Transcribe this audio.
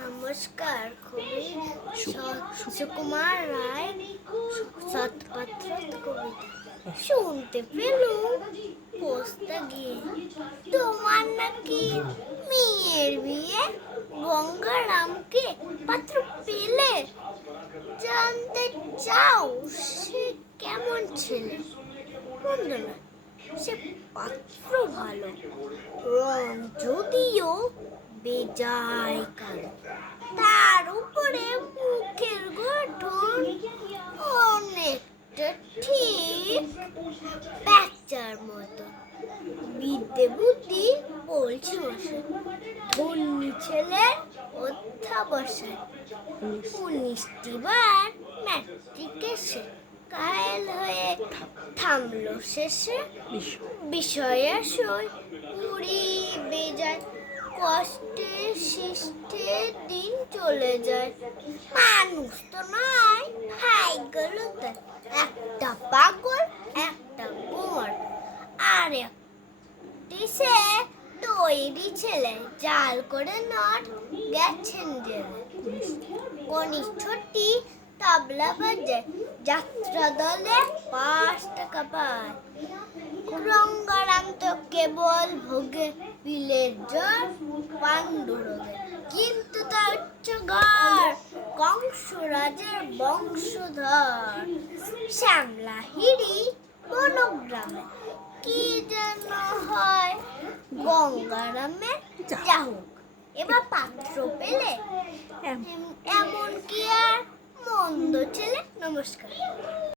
নমস্কার। খুবই সুকুমার রায় সৎপাত্র কবিতা শুনতে পেলুম পোস্তা গিয়ে তোমার নাকি মেয়ের বিয়ে। গঙ্গারামকে পাত্র পেলে? জানতে চাও সে কেমন ছেলে? মন্দ না, সে পাত্র ভালো, রং যদিও বেজায় কালো, তার উপরে মুখের গঠন অনেকটা ঠিক বাচ্চার মতো। বিদ্যে বুদ্ধি বলছি বসে, ধন্যী ছেলের অধ্যাবসায়। 19টি বার ম্যাট্রিকে সে কায়েল হয়ে থামলো শেষে। বিষয়ে সই পুরি বেজায়, কষ্টে শিষ্টে দিন চলে যায়। মানুষ তো নয়, ভাগ্য তার একটা পাগল একটা গোমর, আর একটি সে তৈরি ছেলে জাল করে নট গেছেন জেলে। কনিষ্ঠটি তবলা বাজে, যাত্রা দলে 5 টাকা পায়। গঙ্গারাম তো কেবল ভোগে পিলের জ্বর পাণ্ডুরোগে, কিন্তু তার ঘর কংসরাজের বংশধর। শ্যামলাহিড়ি বনগ্রামে কি যেন হয় গঙ্গারামের, যা হোক এবার পাত্র পেলে। এমন কি আর মন্দ ছেলে? নমস্কার।